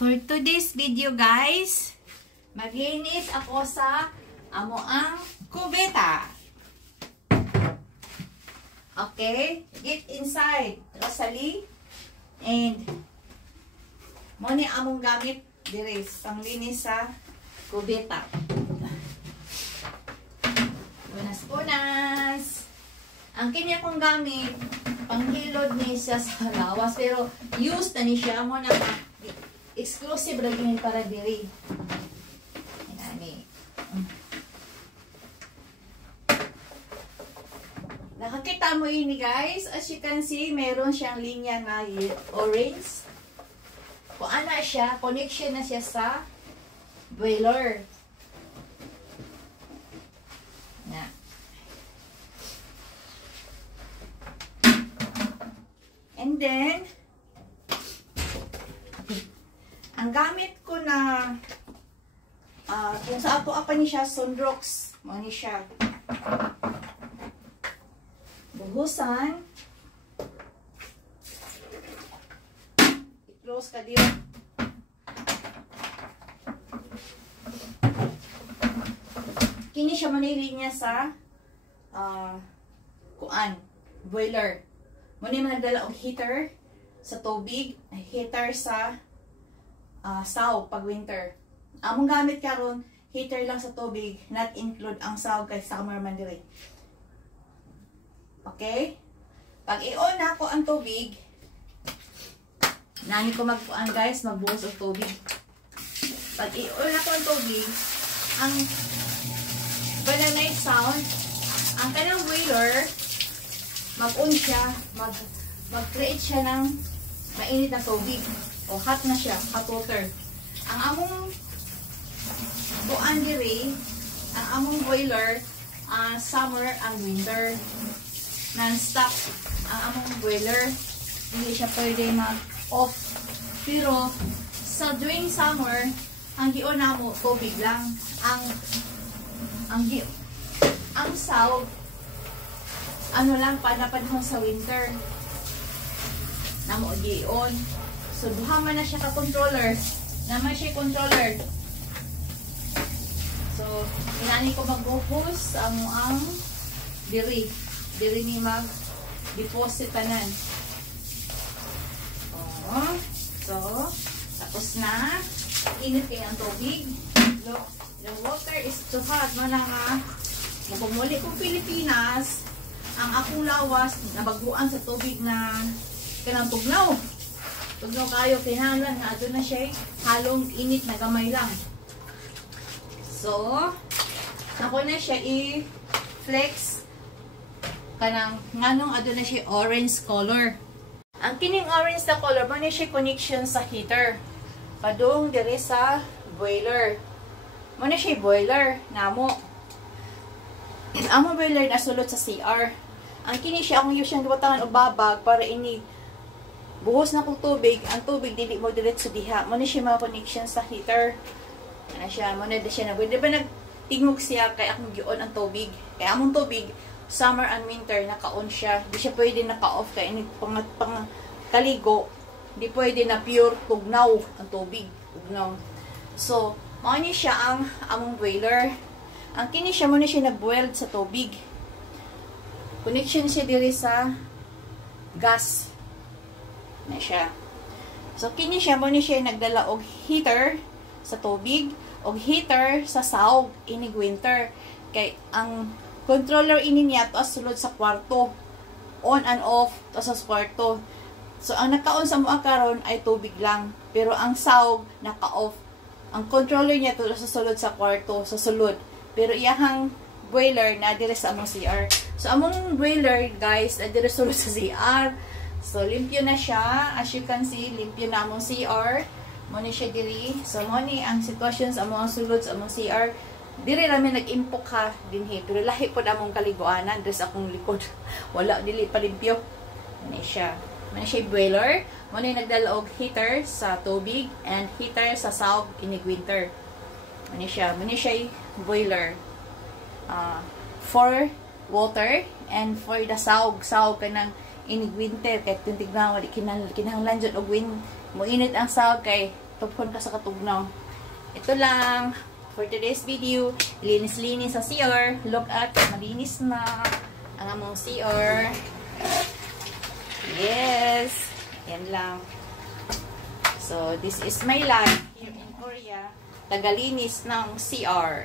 For today's video guys, maglinis ako sa amoang kubeta. Okay, get inside Rosalie and moni among gamit diri pang linis sa kubeta. Unas. Ang kini akong gamit panghilod ni siya sa lawas pero used na ni siya mo na exclusive lagi para diri. Ani. Nakakita mo ini guys, as you can see, meron siyang linya na orange. Kung ana siya, connection na siya sa boiler. Na. And then, ang gamit ko na kung sa ato apa ni siya Sunrox, mo ni siya buhusan, i-close ka diyo. Kini siya manili niya sa kuan boiler. Muna yung nagdala og heater sa tubig, heater sa saw pag winter. Among gamit karon heater lang sa tubig, not include ang saw kay summer man diri. Okay? Pag i-on na ko ang tubig, nani ko magkuan guys, magbuhos og tubig. Pag i-on na ko ang tubig, ang banana sound, ang kanang boiler mag-on siya, mag-create siya ng mainit na tubig o hot na siya, hot water. Ang among buan diri, ang among boiler, summer and winter, non-stop ang among boiler, hindi siya pwede mag-off. Pero sa during summer, ang gion na mo tubig lang, ang saw ano lang panapanahon sa winter namo gion. So duha man na siya ka controller, naman siya controller. So inani ko magbuhos ang diri ni mag deposit tanan. Oh, so tapos na init kay ang tubig. Look, the water is too hot man nga mabumuli ko Pilipinas. Ang akong lawas, nabaguan sa tubig na kanang tugnaw. Tugnaw kayo, kinahanglan nga ato na siya halong init na gamay lang. So, ako na siya i-flex kanang nganong ato na siya orange color. Ang kining orange na color, man siya connection sa heater. Padung dire sa boiler. Man siya boiler, namo. Amo boiler na sulod sa CR. Ang kini siya akong siyang gibutangan og babag para ini buhos na kong tubig, ang tubig dili mo diretso diha. Mo ni siya mga connection sa heater. Ana siya, mo na siya na. Di ba nagtingog siya kay akong gion ang tubig. Kay among tubig summer and winter naka-on siya. Di siya pwede naka-off kay ini pang kaligo. Di pwede na pure tugnaw ang tubig, tugnaw. So, mao ni siya ang among boiler. Ang kini siya mo ni siya nag-boiled sa tubig. Connection siya diri sa gas. Na siya. So, kini siya mo ni siya nagdala og heater sa tubig, og heater sa sahog inig winter. Kay ang controller ini niya to sulod sa kwarto. On and off to sa kwarto. So, ang naka-on sa mga karon ay tubig lang. Pero ang sahog naka-off. Ang controller niya to sa sulod sa kwarto, sa sulod. Pero iyahang boiler na dire sa among CR. So, among boiler, guys, na dire sulod sa CR. So, limpyo na siya. As you can see, limpyo na among CR. Muna siya diri. So, muna ang sitwasyon sa among sulod sa among CR. Diri namin nag-impok ha dinhi. Pero lahi po among kaliguanan. Dres akong likod. Wala, dili pa limpyo. Muna siya. Muna siya boiler. Muna nagdala og heater sa tubig and heater sa sahog inig winter. Muna siya. Muna siya boiler. For water and for the sahog kanang inig winter kay tintignaw di kinahanglan jud og mo init ang sahog kay Tupon ka sa katugnaw. Ito lang for today's video. Linis-linis sa CR. Look at, malinis na ang among CR. Yes. Yan lang. So, this is my life here in Korea. Tagalinis ng CR.